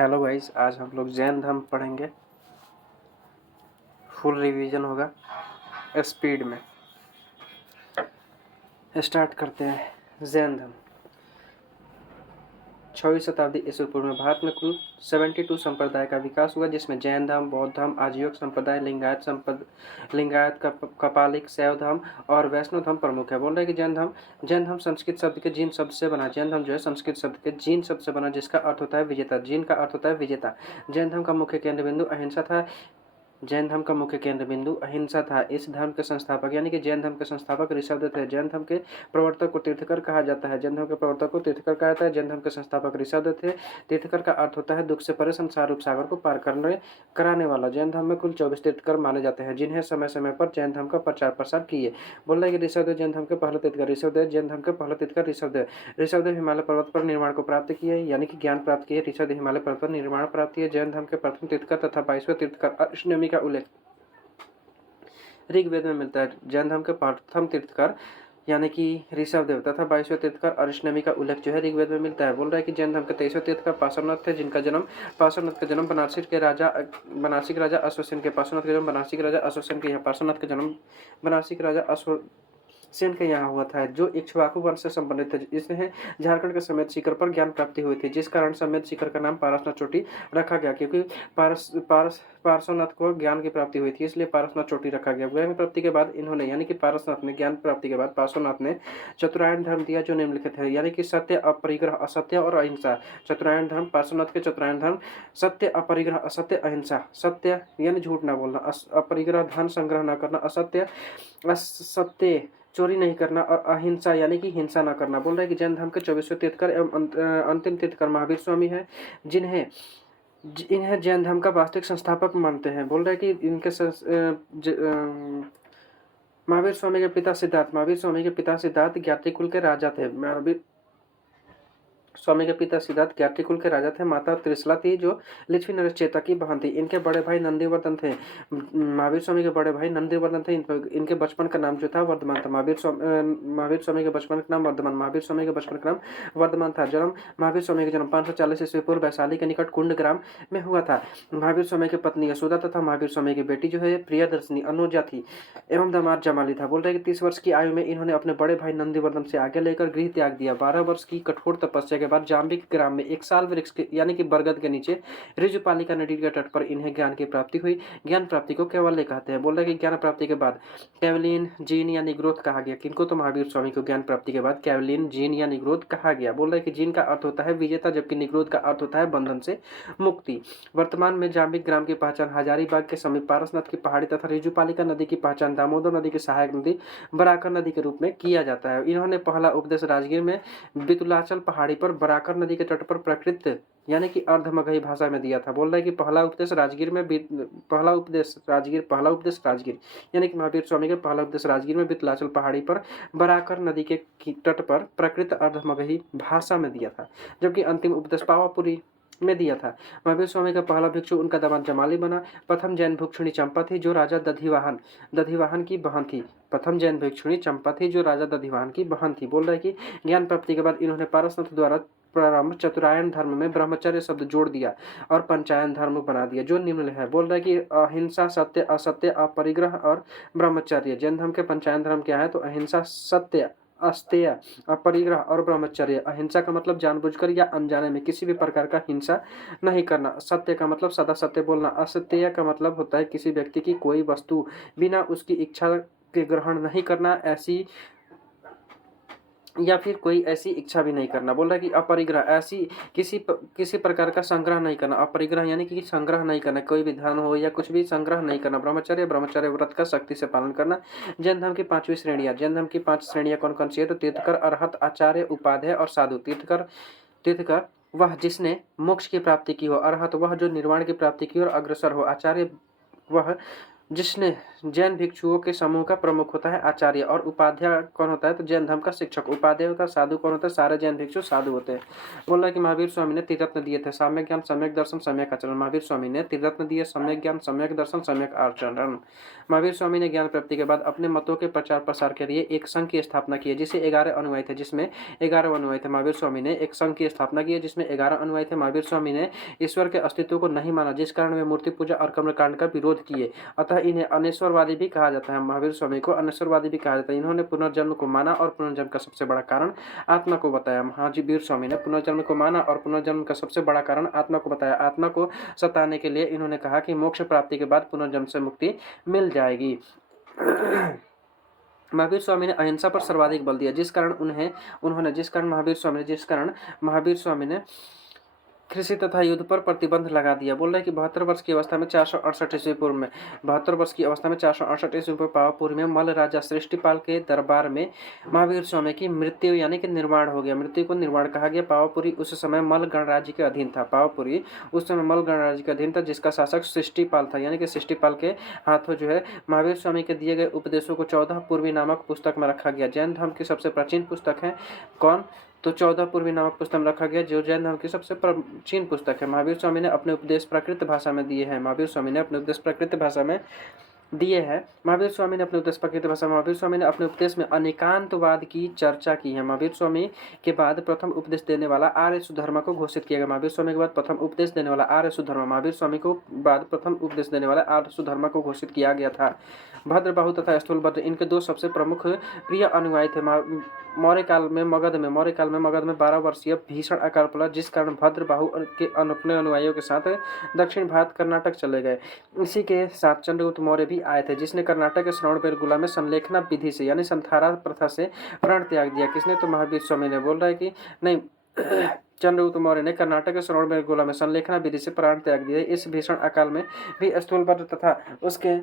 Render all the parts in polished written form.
Hello guys, आज हम लोग जैन धर्म पढ़ेंगे। फुल रिवीजन होगा स्पीड में। स्टार्ट करते हैं। जैन धर्म 6वीं शताब्दी ईस्वी पूर्व में भारत में कुल 72 संप्रदाय का विकास हुआ, जिसमें जैन धर्म, बौद्ध धर्म, आजीवक संप्रदाय, लिंगायत कपालिक, शैव धर्म और वैष्णव धर्म प्रमुख है। बोल रहे हैं कि जैन धर्म संस्कृत शब्द के जीन शब्द से बना। जैन धर्म जो है संस्कृत शब्द के जीन शब्द से बना, जिसका अर्थ होता है विजेता। जीन का अर्थ होता है विजेता। जैन धर्म का मुख्य केंद्र बिंदु अहिंसा था। जैन धर्म का मुख्य केंद्र बिंदु अहिंसा था। इस धर्म के संस्थापक यानी कि जैन धर्म के संस्थापक ऋषभदेव थे। जैन धर्म के प्रवर्तक को तीर्थकर कहा जाता है। जैन धर्म के प्रवर्तक को तीर्थकर कहा जाता है। जैन धर्म के संस्थापक ऋषभदेव थे। तीर्थकर का अर्थ होता है दुख से परे संसार रूप सागर को पार कराने वाला। जैन धर्म में कुल 24 तीर्थकर माने जाते हैं, जिन्हें समय समय पर जैन धर्म का प्रचार प्रसार किए। बोल रहे कि ऋषभदेव जैन धर्म के पहले तीर्थकर। ऋषभदेव जैन धर्म के पहले तीर्थकर ऋषभदेव हिमालय पर्वत पर निर्माण को प्राप्त किए, यानी कि ज्ञान प्राप्त किए। ऋषभदेव हिमालय पर्वत पर निर्माण प्राप्त किए। जैन धर्म के प्रथम तीर्थकर तथा 22वें तीर्थकर अष्टमी का उल्लेख ऋग्वेद में मिलता है। जैन धर्म के प्रथम तीर्थकर यानी कि ऋषभदेव तथा 22वें तीर्थकर अरिष्टनेमी का उल्लेख जो है ऋग्वेद में मिलता है। बोल रहा है कि जैन धर्म के 23वें तीर्थकर पार्श्वनाथ थे, जिनका जन्म पार्श्वनाथ का जन्म बनारसी के राजा अश्वसेन के पार्श्वनाथ का जन्म बनारसी के राजा अश्वसेन के यहाँ पार्श्वनाथ का जन्म बनारसी के राजा सेन के यहाँ हुआ था, जो इक्ष्वाकु वंश से संबंधित थे। इसमें झारखंड के समेत शिखर पर ज्ञान प्राप्ति हुई थी, जिस कारण समेत शिखर का नाम पारसनाथ चोटी रखा गया, क्योंकि पार्श्वनाथ को ज्ञान की प्राप्ति हुई थी, इसलिए पारसनाथ चोटी रखा गया। ज्ञान प्राप्ति के बाद इन्होंने यानी कि पारसनाथ ने ज्ञान प्राप्ति के बाद पार्श्वनाथ ने चतुरायन धर्म दिया, जो निम्नलिखित है, यानी कि सत्य, अपरिग्रह, असत्य और अहिंसा। चतुरायन धर्म, पार्श्वनाथ के चतुरायन धर्म: सत्य, अपरिग्रह, असत्य, अहिंसा। सत्य यानी झूठ ना बोलना, अपरिग्रह धन संग्रह न करना, असत्य चोरी नहीं करना, और अहिंसा यानी कि हिंसा न करना। बोल रहे हैं कि जैन धर्म के 24वें तीर्थकर एवं अंतिम तीर्थकर महावीर स्वामी है, इन्हें जैन धर्म का वास्तविक संस्थापक मानते हैं। बोल रहे हैं कि इनके महावीर स्वामी के पिता सिद्धार्थ ज्ञाति कुल के राजा थे। महावीर स्वामी के पिता सिद्धार्थ ज्ञाति कुल के राजा थे। माता त्रिशला थी, जो लिच्छवी नरेश चेता की बहन थी। इनके बड़े भाई नंदीवर्धन थे। महावीर स्वामी के बड़े भाई नंदीवर्धन थे। इनके बचपन का नाम जो था वर्धमान था। महावीर स्वामी के बचपन का नाम वर्धमान था। जन्म महावीर स्वामी का जन्म 540 ईस्वी पूर्व वैशाली के निकट कुंड ग्राम में हुआ था। महावीर स्वामी की पत्नी यशोदा तथा महावीर स्वामी की बेटी जो है प्रियदर्शनी अनुजा थी एवं दामाद जमाली था। बोल रहे कि 30 वर्ष की आयु में इन्होंने अपने बड़े भाई नंदीवर्धन से आगे लेकर गृह त्याग दिया। 12 वर्ष की कठोर तपस्या के बाद जाम्बिक ग्राम में एक साल वृक्ष के यानी कि बरगद के नीचे ऋजुपालिका नदी के तट पर इन्हें ज्ञान की प्राप्ति हुई। ज्ञान प्राप्ति को कैवल्य कहते हैं। बोल रहे कि ज्ञान प्राप्ति के बाद कैवलिन, जीन या निग्रोध कहा गया। किनको? तो महावीर स्वामी को ज्ञान प्राप्ति के बाद कैवलिन, जीन या निग्रोध कहा गया। बोल रहे कि जीन का अर्थ होता है विजेता, जबकि निग्रोध का अर्थ होता है बंधन से मुक्ति। वर्तमान में जाम्बिक ग्राम की पहचान हजारीबाग के समीप पारसनाथ की पहाड़ी तथा ऋजुपालिका नदी की पहचान दामोदर नदी की सहायक नदी बराकर नदी के रूप में किया जाता है। इन्होंने पहला उपदेश राजगीर में बितुलाचल पहाड़ी पर बराकर नदी के तट पर प्रकृत यानी कि अर्धमगही भाषा में दिया था। बोल रहा है कि पहला उपदेश राजगीर यानी कि महावीर स्वामी के पहला उपदेश राजगीर में बितलाचल पहाड़ी पर बराकर नदी के तट पर प्रकृत अर्धमगही भाषा में दिया था, जबकि अंतिम उपदेश पावापुरी में दिया था। महावीर स्वामी का पहला भिक्षु उनका दामाद जमाली बना। प्रथम जैन भिक्षुणी चंपा थी, जो राजा दधिवाहन की बहन थी। प्रथम जैन भिक्षुणी चंपा थी, जो राजा दधिवाहन की बहन थी। बोल रहे कि ज्ञान प्राप्ति के बाद इन्होंने पारसनाथ द्वारा प्रारंभ चतुरायन धर्म में ब्रह्मचर्य शब्द जोड़ दिया और पंचायन धर्म बना दिया, जो निम्न है। बोल रहे कि अहिंसा, सत्य, असत्य, अपरिग्रह और ब्रह्मचर्य। जैन धर्म के पंचायन धर्म क्या है? तो अहिंसा, सत्य, अस्तेय, अपरिग्रह और ब्रह्मचर्य। अहिंसा का मतलब जानबूझकर या अनजाने में किसी भी प्रकार का हिंसा नहीं करना। सत्य का मतलब सदा सत्य बोलना। असत्य का मतलब होता है किसी व्यक्ति की कोई वस्तु बिना उसकी इच्छा के ग्रहण नहीं करना, या फिर कोई ऐसी इच्छा भी नहीं करना। बोल रहा है कि अपरिग्रह, ऐसी किसी प्रकार का संग्रह नहीं करना। अपरिग्रह यानी कि संग्रह नहीं करना, कोई भी धन हो या कुछ भी संग्रह नहीं करना। ब्रह्मचर्य व्रत का सख्ती से पालन करना। जैन धर्म की 5वीं श्रेणियां। जैन धर्म की 5 श्रेणियां कौन कौन सी है? तो तीर्थकर, अरहत, आचार्य, उपाध्याय और साधु। तीर्थकर वह जिसने मोक्ष की प्राप्ति की हो। अरहत वह जो निर्वाण की प्राप्ति की और अग्रसर हो। आचार्य वह जिसने जैन भिक्षुओं के समूह का प्रमुख होता है आचार्य, और उपाध्याय कौन होता है तो जैन धर्म का शिक्षक। उपाध्याय होता है, साधु कौन होता है, सारे जैन भिक्षु साधु होते हैं। बोल रहा है कि महावीर स्वामी ने त्रिरत्न दिए थे, सम्यक ज्ञान, सम्यक दर्शन, सम्यक आचरण। महावीर स्वामी ने त्रिरत्न दिए, सम्यक ज्ञान, सम्यक दर्शन, सम्यक आचरण। महावीर स्वामी ने ज्ञान प्राप्ति के बाद अपने मतों के प्रचार प्रसार के लिए एक संघ की स्थापना की, जिसे 11 अनुयायी थे, जिसमें 11 अनुयायी थे। महावीर स्वामी ने एक संघ की स्थापना की जिसमें 11 अनुयायी थे। महावीर स्वामी ने ईश्वर के अस्तित्व को नहीं माना, जिस कारण वे मूर्ति पूजा और कर्मकांड का विरोध किए, अतः इन्हें अनेश्वरवादी भी कहा जाता है। महावीर स्वामी को अनेश्वरवादी भी कहा जाता है। इन्होंने पुनर्जन्म को माना और पुनर्जन्म का सबसे बड़ा कारण आत्मा को बताया। महावीर स्वामी ने पुनर्जन्म को माना और पुनर्जन्म का सबसे बड़ा कारण आत्मा को बताया। आत्मा को सताने के लिए इन्होंने कहा कि मोक्ष प्राप्ति के बाद पुनर्जन्म से मुक्ति मिल जाएगी। महावीर स्वामी ने अहिंसा पर सर्वाधिक बल दिया, जिस कारण महावीर स्वामी ने कृषि तथा युद्ध पर प्रतिबंध लगा दिया। बोल रहे हैं कि 72 वर्ष की अवस्था में 468 ईस्वी पूर्व में 72 वर्ष की अवस्था में 468 ईस्वी पूर्व पावापुरी में मल्ल राजा सृष्टिपाल के दरबार में महावीर स्वामी की मृत्यु यानी कि निर्वाण हो गया। मृत्यु को निर्वाण कहा गया। पावापुरी उस समय मल्ल गणराज्य के अधीन था। पावापुरी उस समय मल्ल गणराज्य के अधीन था, जिसका शासक सृष्टिपाल था। यानी कि सृष्टिपाल के हाथों जो है महावीर स्वामी के दिए गए उपदेशों को 14 पूर्वी नामक पुस्तक में रखा गया। जैन धर्म की सबसे प्राचीन पुस्तक है कौन तो 14 पूर्वी नामक पुस्तक में रखा गया, जो जैन धर्म की सबसे प्राचीन पुस्तक है। महावीर स्वामी ने अपने उपदेश प्राकृत भाषा में दिए हैं। महावीर स्वामी ने अपने उपदेश प्राकृत भाषा में दिए हैं। महावीर स्वामी ने अपने उपदेश प्राकृत भाषा में महावीर स्वामी ने अपने उपदेश में अनेकांतवाद की चर्चा की है। महावीर स्वामी के बाद प्रथम उपदेश देने वाला आर्य सुधर्मा को घोषित किया गया। महावीर स्वामी के बाद प्रथम उपदेश देने वाला आर्य सुधर्मा महावीर स्वामी को बाद प्रथम उपदेश देने वाला आर्य सुधर्मा को घोषित किया गया था। भद्रबाहु तथा स्थूलभद्र इनके दो सबसे प्रमुख प्रिय अनुयायी थे। मौर्य काल में मगध में 12 वर्षीय भीषण अकाल पड़ा, जिस कारण भद्रबाहु के अपने अनुयायियों के साथ दक्षिण भारत कर्नाटक चले गए। इसी के साथ चंद्रगुप्त मौर्य भी आए थे, जिसने कर्नाटक के श्रवणबेलगोला में संलेखना विधि से यानी संथारा प्रथा से प्राण त्याग दिया। किसने तो महावीर स्वामी ने। बोल रहा है कि नहीं चंद्रगुप्त मौर्य ने कर्नाटक के श्रवणबेलगोला में संलेखना विधि से प्राण त्याग दिया। इस भीषण अकाल में भी स्थूलभद्र तथा उसके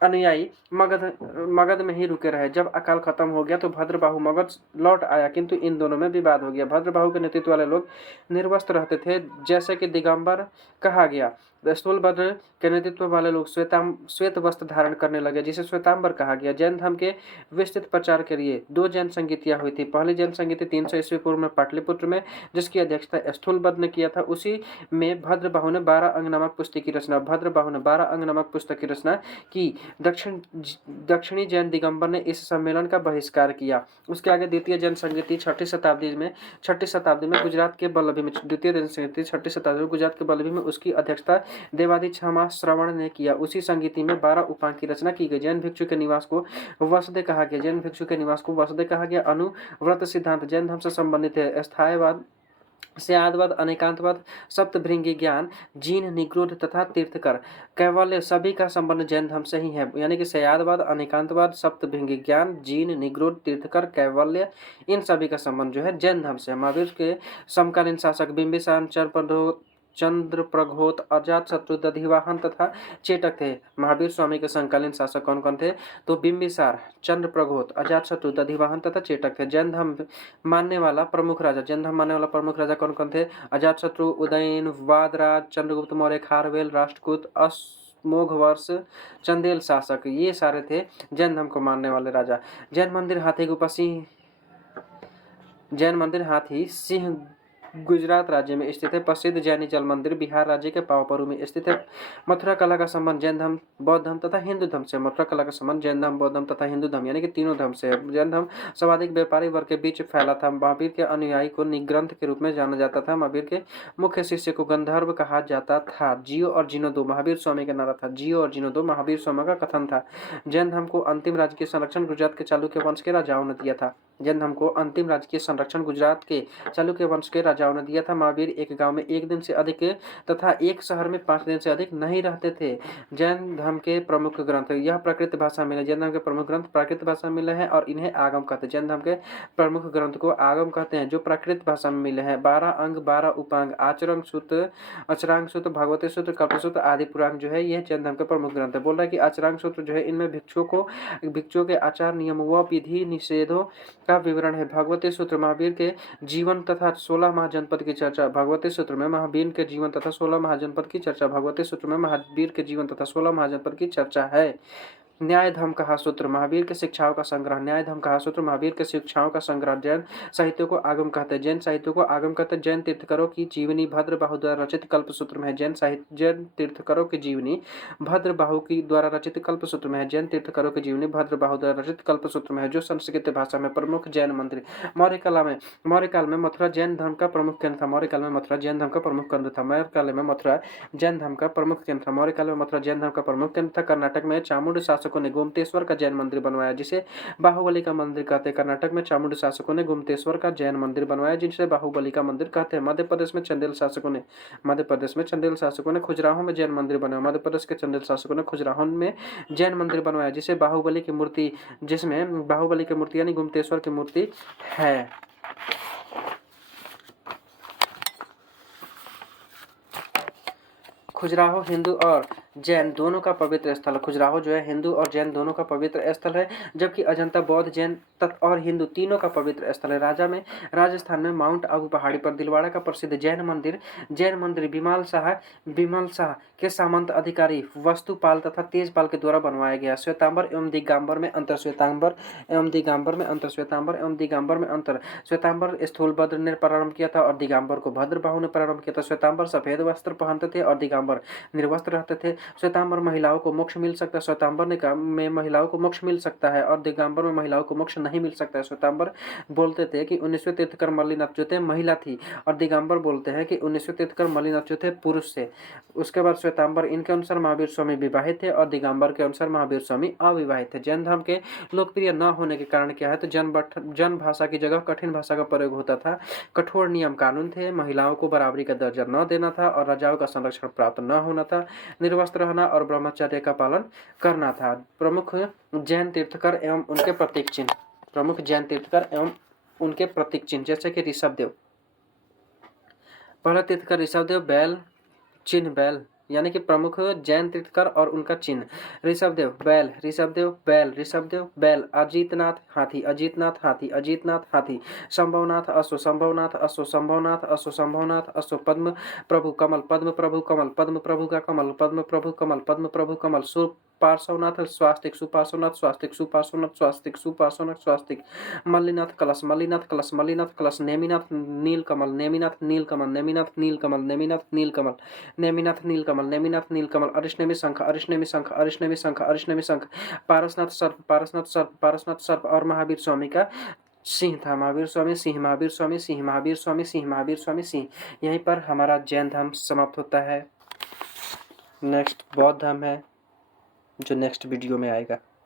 अनुयायी मगध में ही रुके रहे। जब अकाल खत्म हो गया तो भद्रबाहु मगध लौट आया, किंतु इन दोनों में विवाद हो गया। भद्रबाहु के नेतृत्व वाले लोग निर्वस्त्र रहते थे, जैसे कि दिगंबर कहा गया। स्थूलभद्र के नेतृत्व वाले लोग श्वेत वस्त्र धारण करने लगे, जिसे श्वेतांबर कहा गया। जैन धर्म के विस्तृत प्रचार के लिए 2 जैन संगीतियां हुई थी। पहली जैन संगीति 300 ईस्वी पूर्व में पाटलिपुत्र में, जिसकी अध्यक्षता स्थूलभद्र ने किया था। उसी में भद्रबाहु ने 12 अंग नामक पुस्तक की रचना की। दक्षिणी जैन दिगंबर ने इस सम्मेलन का बहिष्कार किया। उसके आगे द्वितीय जैन संगीति 6वीं शताब्दी में गुजरात के बल्लभी में द्वितीय जैन संगीति 6वीं शताब्दी में गुजरात के बल्लभी में उसकी अध्यक्षता देवादि क्षमा श्रवण ने किया। उसी संगीति में 12 उपांग की रचना की गई। जैन भिक्षु के निवास को वसुदे कहा गया। अनुव्रत सिद्धांत जैन धर्म से संबंधित है। स्थायवाद, स्यादवाद, अनेकांतवाद, सप्तभृंगी ज्ञान, जीन, निग्रोध तथा तीर्थकर, कैवल्य सभी का संबंध जैन धर्म से ही है। यानी कि स्यादवाद, अनेकांतवाद, सप्तभृंगी ज्ञान, जीन, निग्रोध, तीर्थकर, कैवल्य इन सभी का संबंध जो है जैन धर्म से। महावीर के समकालीन शासक बिंबिसार, चंद्रप्रघोत, अजातशत्रु, दधिवाहन तथा चेटक थे। महावीर स्वामी के समकालीन शासक कौन कौन थे तो बिंबिसार, चंद्रप्रघोत, अजातशत्रु, दधिवाहन तथा चेटक थे। जैन धर्म मानने वाला प्रमुख राजा कौन कौन थे अजातशत्रु, उदयन, वादराज, चंद्रगुप्त मौर्य, खारवेल, राष्ट्रकूट, अश्मोघवर्ष, चंदेल शासक, ये सारे थे जैन धर्म को मानने वाले राजा। जैन मंदिर हाथी सिंह गुजरात राज्य में स्थित है। प्रसिद्ध जैनी जल मंदिर बिहार राज्य के पावापुरी में स्थित है। मथुरा कला का संबंध जैन धर्म, बौद्ध धर्म तथा हिंदू धर्म से। मथुरा कला का संबंध जैन धर्म, बौद्ध धर्म तथा हिंदू धर्म यानी कि तीनों धर्म से है। जैन धर्म सर्वाधिक व्यापारी वर्ग के बीच फैला था। महावीर के अनुयायी को निग्रंथ के रूप में जाना जाता था। महावीर के मुख्य शिष्य को गंधर्व कहा जाता था। जियो और जीनो दो महावीर स्वामी का नारा था। जियो और जीनो दो महावीर स्वामी का कथन था। जैन धर्म को अंतिम राजकीय संरक्षण गुजरात के चालुक्य वंश के राजाओं ने दिया था। जैन धर्म को अंतिम राजकीय संरक्षण गुजरात के चालुक्य वंश के राजाओं ने दिया था। महावीर एक गांव में 1 दिन से अधिक तथा एक शहर में 5 दिन से अधिक नहीं रहते थे। जैन धर्म के प्रमुख ग्रंथ, यह प्राकृत भाषा में है। जैन धर्म के प्रमुख ग्रंथ प्राकृत भाषा में मिले हैं और इन्हें आगम कहते हैं। जैन धर्म के प्रमुख ग्रंथ को आगम कहते हैं, जो प्राकृत भाषा में मिले हैं। 12 अंग, 12 उपांग, आचरण सूत्र, अचरांग सूत्र, भगवती सूत्र, कल्पसूत्र आदि पुराण जो है यह जैन धर्म के प्रमुख ग्रंथ है। बोल रहा है कि आचरांग सूत्र जो है इनमें भिक्षुओं के आचार, नियम व विधि निषेधों का विवरण है। भगवती सूत्र महावीर के जीवन तथा 16 महाजनपद की चर्चा। भगवती सूत्र में महावीर के जीवन तथा 16 महाजनपद की चर्चा। भगवती सूत्र में महावीर के जीवन तथा 16 महाजनपद की चर्चा है। न्याय धर्म कहा सूत्र महावीर के शिक्षाओं का संग्रह। न्याय धर्म कहा सूत्र महावीर के शिक्षाओं का संग्रह। जैन साहित्य को आगम कहते हैं। जैन साहित्य को आगम कहते हैं। जैन तीर्थकरों की जीवनी भद्रबाहु द्वारा रचित कल्प सूत्र में है। जैन तीर्थकरों की जीवनी भद्रबाहु की द्वारा रचित कल्प सूत्र में है। जैन तीर्थकरों की जीवनी भद्रबाहु द्वारा रचित कल्प सूत्र में है। जो संस्कृत भाषा में प्रमुख जैन मंदिर। मौर्य काल में मथुरा जैन धर्म का प्रमुख केंद्र था। मौर्य काल में मथुरा जैन धर्म का प्रमुख केंद्र था। मौर्य काल में मथुरा जैन धर्म का प्रमुख केंद्र था। मौर्य काल में मथुरा जैन धर्म का प्रमुख केंद्र था। कर्नाटक में चामुंड शासकों ने गोमतेश्वर का जैन मंदिर बनवाया, जिसे बाहुबली का मंदिर कहते हैं। कर्नाटक में चामुंड शासकों ने गोमतेश्वर का जैन मंदिर बनवाया, जिसे बाहुबली का मंदिर कहते हैं। मध्य प्रदेश में चंदेल शासकों ने खजुराहो में जैन मंदिर बनवाया। मध्य प्रदेश के चंदेल शासकों ने खजुराहो में जैन मंदिर बनवाया, जिसमें बाहुबली की मूर्ति यानी गोमतेश्वर की मूर्ति है। खजुराहो हिंदू और जैन दोनों का पवित्र स्थल। खजुराहो जो है हिंदू और जैन दोनों का पवित्र स्थल है, जबकि अजंता बौद्ध, जैन और हिंदू तीनों का पवित्र स्थल है। राजस्थान में माउंट आबू पहाड़ी पर दिलवाड़ा का प्रसिद्ध जैन मंदिर बिमल शाह के सामंत अधिकारी वस्तुपाल तथा तेजपाल के द्वारा बनवाया गया। श्वेतांबर एवं दिगंबर में अंतर। श्वेतांबर स्थूलभद्र ने प्रारंभ किया था और दिगंबर को भद्रबाहु ने प्रारंभ किया था। श्वेतांबर सफेद वस्त्र पहनते थे और दिगंबर निर्वस्त्र रहते थे। श्वेतांबर महिलाओं को मोक्ष मिल सकता है। श्वेतांबर में महिलाओं को मोक्ष मिल सकता है और दिगंबर में महिलाओं को मोक्ष नहीं मिल सकता है। श्वेतांबर बोलते थे कि 19वें तीर्थकर मल्लिनाथ जो थे महिला थी, और दिगंबर बोलते हैं कि 19वें तीर्थकर मल्लिनाथ जो थे पुरुष थे। उसके बाद श्वेतांबर इनके अनुसार महावीर स्वामी विवाहित थे और दिगंबर के अनुसार महावीर स्वामी अविवाहित थे। जैन धर्म के लोकप्रिय न होने के कारण क्या है, तो जन भाषा की जगह कठिन भाषा का प्रयोग होता था। कठोर नियम कानून थे। महिलाओं को बराबरी का दर्जा न देना था और राजाओं का संरक्षण प्राप्त न होना था। निर्वस्त्र रहना और ब्रह्मचर्य का पालन करना था। प्रमुख जैन तीर्थकर एवं उनके प्रतीक चिन्ह जैसे कि ऋषभदेव। पहला तीर्थकर ऋषभदेव, बैल यानी कि प्रमुख जैन तीर्थकर और उनका चिन्ह। ऋषभदेव बैल। अजीतनाथ हाथी। संभवनाथ अश्व। पद्म प्रभु का कमल। पार्श्वनाथ स्वास्तिक। मल्लिनाथ कलश। नेमिनाथ नीलकमल। अरिष्णेमी शंख। पारसनाथ सर्प और महावीर स्वामी का सिंह था। महावीर स्वामी। यहीं पर हमारा जैन धर्म समाप्त होता है। नेक्स्ट बौद्ध धर्म है, जो नेक्स्ट वीडियो में आएगा।